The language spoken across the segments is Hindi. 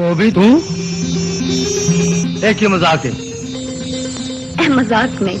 बॉबी तू एक ये मजाक है। मजाक नहीं,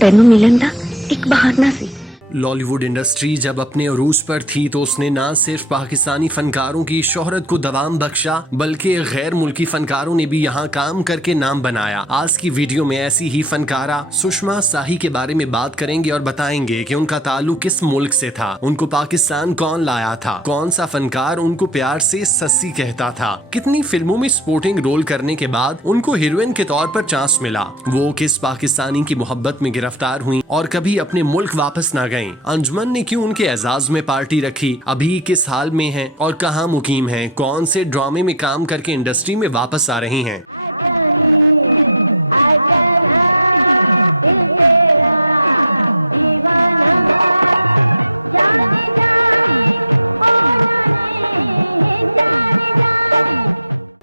तेनू मिलन दा एक बहाना सी। लॉलीवुड इंडस्ट्री जब अपने अरूज पर थी तो उसने न सिर्फ पाकिस्तानी फनकारों की शोहरत को दवाम बख्शा बल्कि गैर मुल्की फनकारों ने भी यहाँ काम करके नाम बनाया। आज की वीडियो में ऐसी ही फनकारा सुषमा शाही के बारे में बात करेंगे और बताएंगे कि उनका ताल्लुक किस मुल्क से था, उनको पाकिस्तान कौन लाया था, कौन सा फनकार उनको प्यार से सस्सी कहता था, कितनी फिल्मों में सपोर्टिंग रोल करने के बाद उनको हीरोइन के तौर पर चांस मिला, वो किस पाकिस्तानी की मोहब्बत में गिरफ्तार हुई और कभी अपने मुल्क वापस न गए, अंजुमन ने क्यों उनके एजाज में पार्टी रखी, अभी किस हाल में हैं और कहां मुकीम हैं, कौन से ड्रामे में काम करके इंडस्ट्री में वापस आ रही हैं।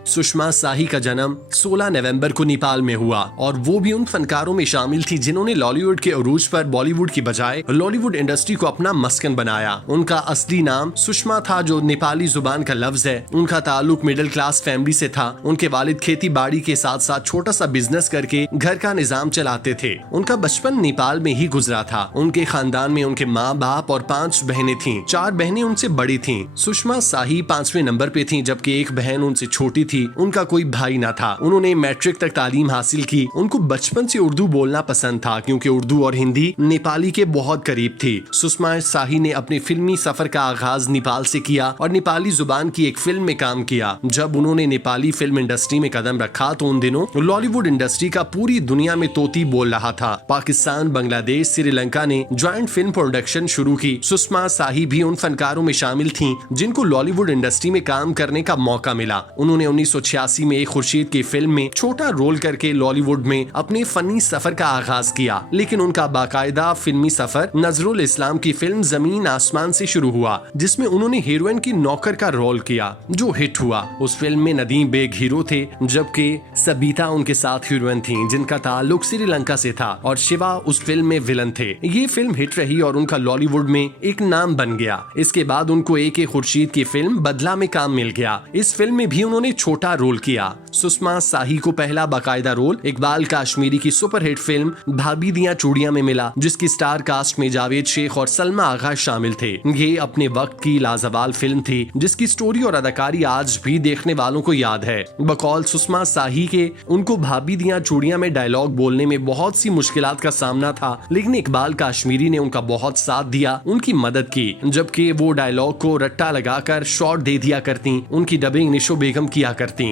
सुषमा शाही का जन्म 16 नवंबर को नेपाल में हुआ और वो भी उन फनकारों में शामिल थी जिन्होंने लॉलीवुड के अरूज पर बॉलीवुड की बजाय लॉलीवुड इंडस्ट्री को अपना मस्कन बनाया। उनका असली नाम सुषमा था जो नेपाली जुबान का लफ्ज है। उनका ताल्लुक मिडिल क्लास फैमिली से था। उनके वालिद खेती बाड़ी के साथ साथ छोटा सा बिजनेस करके घर का निजाम चलाते थे। उनका बचपन नेपाल में ही गुजरा था। उनके खानदान में उनके माँ बाप और 5 बहनें थी। 4 बहनें उनसे बड़ी थी। सुषमा शाही 5वें नंबर पे थी जबकि एक बहन उनसे छोटी थी। उनका कोई भाई ना था। उन्होंने मैट्रिक तक तालीम हासिल की। उनको बचपन से उर्दू बोलना पसंद था क्योंकि उर्दू और हिंदी नेपाली के बहुत करीब थी। सुषमा शाही ने अपने फिल्मी सफर का आगाज नेपाल से किया और नेपाली जुबान की एक फिल्म में काम किया। जब उन्होंने नेपाली फिल्म इंडस्ट्री में कदम रखा तो उन दिनों लॉलीवुड इंडस्ट्री का पूरी दुनिया में तोती बोल रहा था। पाकिस्तान, बांग्लादेश, श्रीलंका ने ज्वाइंट फिल्म प्रोडक्शन शुरू की। सुषमा शाही भी उन फनकारों में शामिल थी जिनको लॉलीवुड इंडस्ट्री में काम करने का मौका मिला। उन्होंने 1986 में एक खुर्शीद की फिल्म में छोटा रोल करके लॉलीवुड में अपने फनी सफर का आगाज किया, लेकिन उनका बाकायदा फिल्मी सफर नजरुल इस्लाम की फिल्म जमीन आसमान से शुरू हुआ जिसमें उन्होंने हीरोइन की नौकर का रोल किया जो हिट हुआ। उस फिल्म में नदीम बेग हीरो थे जबकि सबीता उनके साथ हीरोइन थी जिनका ताल्लुक श्रीलंका से था और शिवा उस फिल्म में विलन थे। ये फिल्म हिट रही और उनका लॉलीवुड में एक नाम बन गया। इसके बाद उनको AK खुर्शीद की फिल्म बदला में काम मिल गया। इस फिल्म में भी उन्होंने छोटा रोल किया। सुषमा शाही को पहला बाकायदा रोल इकबाल काश्मीरी की सुपरहिट फिल्म भाभी दियां चूड़ियां में मिला जिसकी स्टार कास्ट में जावेद शेख और सलमा आगा शामिल थे। ये अपने वक्त की लाजवाल फिल्म थी जिसकी स्टोरी और अदाकारी आज भी देखने वालों को याद है। बकौल सुषमा शाही के उनको भाभी दियां चूड़ियां में डायलॉग बोलने में बहुत सी मुश्किलात का सामना था, लेकिन इकबाल काश्मीरी ने उनका बहुत साथ दिया, उनकी मदद की। जबकि वो डायलॉग को रट्टा लगाकर शॉर्ट दे दिया करती, उनकी डबिंग निशो बेगम किया करती।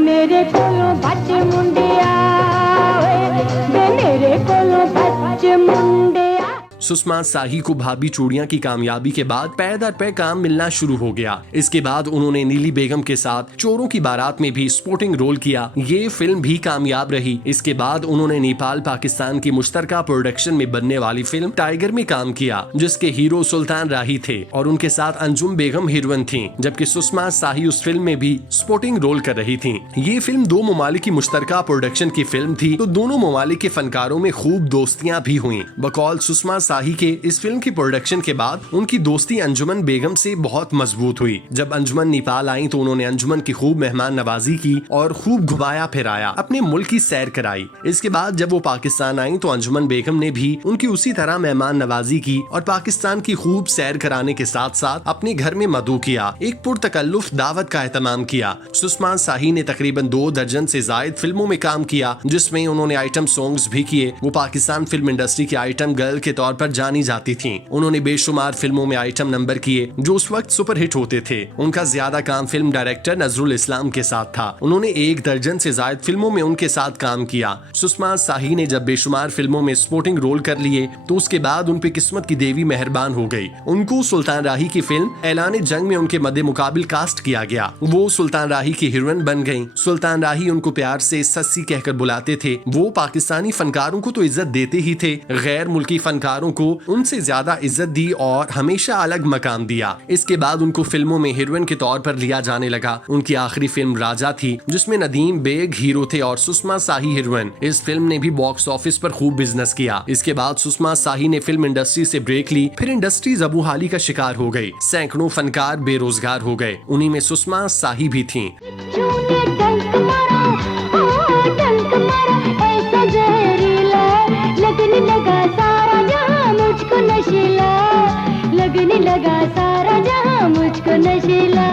मेरे कोलों बच मुंडिया, मेरे कोलों बच मुंडिया। सुषमा शाही को भाभी चूड़ियां की कामयाबी के बाद पै दर पै काम मिलना शुरू हो गया। इसके बाद उन्होंने नीली बेगम के साथ चोरों की बारात में भी सपोर्टिंग रोल किया। ये फिल्म भी कामयाब रही। इसके बाद उन्होंने नेपाल पाकिस्तान की मुश्तरका प्रोडक्शन में बनने वाली फिल्म टाइगर में काम किया जिसके हीरो सुल्तान राही थे और उनके साथ अंजुम बेगम हीरोइन थी जबकि सुषमा शाही उस फिल्म में भी सपोर्टिंग रोल कर रही थी। ये फिल्म 2 ममालिक की मुश्तरका प्रोडक्शन की फिल्म थी तो दोनों ममालिक के फनकारों में खूब दोस्तियां भी हुई। बकौल सुषमा शाही के इस फिल्म की प्रोडक्शन के बाद उनकी दोस्ती अंजुमन बेगम से बहुत मजबूत हुई। जब अंजुमन नेपाल आई तो उन्होंने अंजुमन की खूब मेहमान नवाजी की और खूब घुमाया फिराया, अपने मुल्क की सैर कराई। इसके बाद जब वो पाकिस्तान आई तो अंजुमन बेगम ने भी उनकी उसी तरह मेहमान नवाजी की और पाकिस्तान की खूब सैर कराने के साथ साथ अपने घर में मदू किया, एक पुरतकल्लुफ दावत का एहतमाम किया। सुषमा शाही ने तकरीबन 2 दर्जन से जायद फिल्मों में काम किया जिसमें उन्होंने आइटम सॉन्ग्स भी किए। वो पाकिस्तान फिल्म इंडस्ट्री की आइटम गर्ल के तौर पर जानी जाती थी। उन्होंने बेशुमार फिल्मों में आइटम नंबर किए जो उस वक्त सुपरहिट होते थे। उनका ज्यादा काम फिल्म डायरेक्टर नजरुल इस्लाम के साथ था। उन्होंने 1 दर्जन से जायद फिल्मों में उनके साथ काम किया। सुषमा शाही ने जब बेशुमार फिल्मों में सपोर्टिंग रोल कर लिए तो उसके बाद उन पे किस्मत की देवी मेहरबान हो गई। उनको सुल्तान राही की फिल्म ऐलान जंग में उनके मद्दे मुकाबिल कास्ट किया गया। वो सुल्तान राही की हीरोइन बन गयी। सुल्तान राही उनको प्यार से सस्सी कहकर बुलाते थे। वो पाकिस्तानी फनकारों को तो इज्जत देते ही थे, गैर मुल्की फनकारों फनकारों को उनसे ज्यादा इज्जत दी और हमेशा अलग मकाम दिया। इसके बाद उनको फिल्मों में हीरोइन के तौर पर लिया जाने लगा। उनकी आखिरी फिल्म राजा थी, जिसमें नदीम बेग हीरो थे और सुषमा शाही हीरोइन। इस फिल्म ने भी बॉक्स ऑफिस पर खूब बिजनेस किया। इसके बाद सुषमा शाही ने फिल्म इंडस्ट्री से ब्रेक ली। फिर इंडस्ट्री जबूहाली का शिकार हो गई। सैकड़ों फनकार बेरोजगार हो गए। उन्हीं में सुषमा शाही भी थीं। तूने डंक मारा, ओ डंक मारा, ऐसा जहरीला, लगने लगा सारा जहां मुझको नशीला, लगने लगा सारा जहां मुझको नशीला।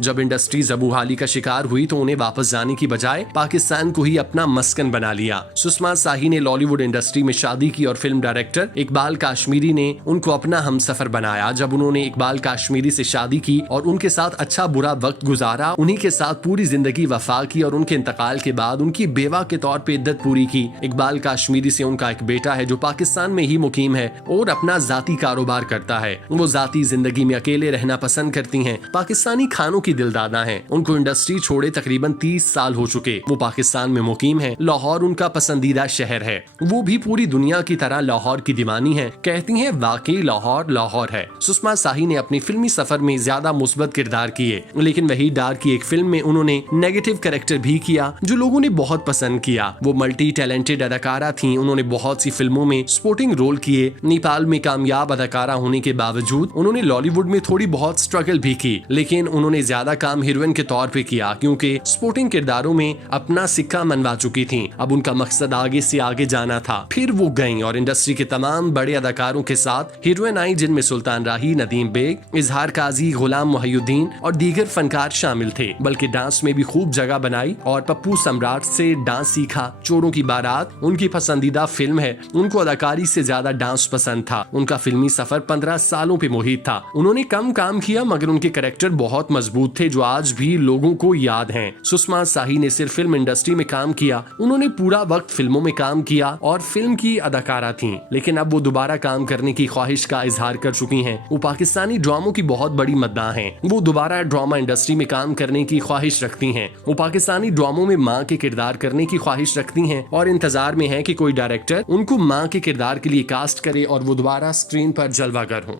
जब इंडस्ट्री जबूहाली का शिकार हुई तो उन्हें वापस जाने की बजाय पाकिस्तान को ही अपना मस्कन बना लिया। सुषमा शाही ने लॉलीवुड इंडस्ट्री में शादी की और फिल्म डायरेक्टर इकबाल काश्मीरी ने उनको अपना हमसफर बनाया। जब उन्होंने इकबाल काश्मीरी से शादी की और उनके साथ अच्छा बुरा वक्त गुजारा, उन्हीं के साथ पूरी जिंदगी वफा की और उनके इंतकाल के बाद उनकी बेवा के तौर पे इद्दत पूरी की। इकबाल काश्मीरी से उनका एक बेटा है जो पाकिस्तान में ही मुकीम है और अपना जाती कारोबार करता है। वो जाती जिंदगी में अकेले रहना पसंद करती हैं। पाकिस्तानी खानों दिलदादा हैं। उनको इंडस्ट्री छोड़े तकरीबन 30 साल हो चुके। वो पाकिस्तान में मुकीम हैं। लाहौर उनका पसंदीदा शहर है। वो भी पूरी दुनिया की तरह लाहौर की दीवानी हैं। कहती हैं वाकई लाहौर लाहौर है। सुषमा शाही ने अपनी फिल्मी सफर में ज्यादा मुस्बत किरदार किए, लेकिन वही डार की एक फिल्म में उन्होंने नेगेटिव कैरेक्टर भी किया जो लोगों ने बहुत पसंद किया। वो मल्टी टैलेंटेड अदाकारा थी। उन्होंने बहुत सी फिल्मों में सपोर्टिंग रोल किए। नेपाल में कामयाब अदाकारा होने के बावजूद उन्होंने लॉलीवुड में थोड़ी बहुत स्ट्रगल भी की, लेकिन उन्होंने ज्यादा काम हीरोइन के तौर पे किया क्योंकि स्पोर्टिंग किरदारों में अपना सिक्का मनवा चुकी थीं। अब उनका मकसद आगे से आगे जाना था। फिर वो गईं और इंडस्ट्री के तमाम बड़े अदाकारों के साथ हीरोइन आई, जिनमें सुल्तान राही, नदीम बेग, इजहार काजी, गुलाम मोहिउद्दीन और दीगर फनकार शामिल थे। बल्कि डांस में भी खूब जगह बनाई और पप्पू सम्राट से डांस सीखा। चोरों की बारात उनकी पसंदीदा फिल्म है। उनको अदाकारी से ज्यादा डांस पसंद था। उनका फिल्मी सफर 15 सालों पे मुहित था। उन्होंने कम काम किया मगर उनके कैरेक्टर बहुत मजबूत थे जो आज भी लोगों को याद हैं। सुषमा शाही ने सिर्फ फिल्म इंडस्ट्री में काम किया, उन्होंने पूरा वक्त फिल्मों में काम किया और फिल्म की अदाकारा थीं। लेकिन अब वो दोबारा काम करने की ख्वाहिश का इजहार कर चुकी हैं। वो पाकिस्तानी ड्रामों की बहुत बड़ी मद्दाह हैं। वो दोबारा ड्रामा इंडस्ट्री में काम करने की ख्वाहिश रखती हैं। वो पाकिस्तानी ड्रामों में माँ के किरदार करने की ख्वाहिश रखती हैं और इंतजार में है कि कोई डायरेक्टर उनको माँ के किरदार के लिए कास्ट करे और वो दोबारा स्क्रीन पर जलवागर हों।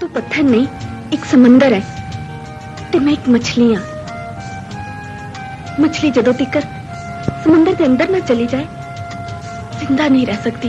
तो पत्थर नहीं, एक समंदर है ते मैं एक मछलियां। मछली जदों तिकर समंदर के अंदर न चली जाए जिंदा नहीं रह सकती।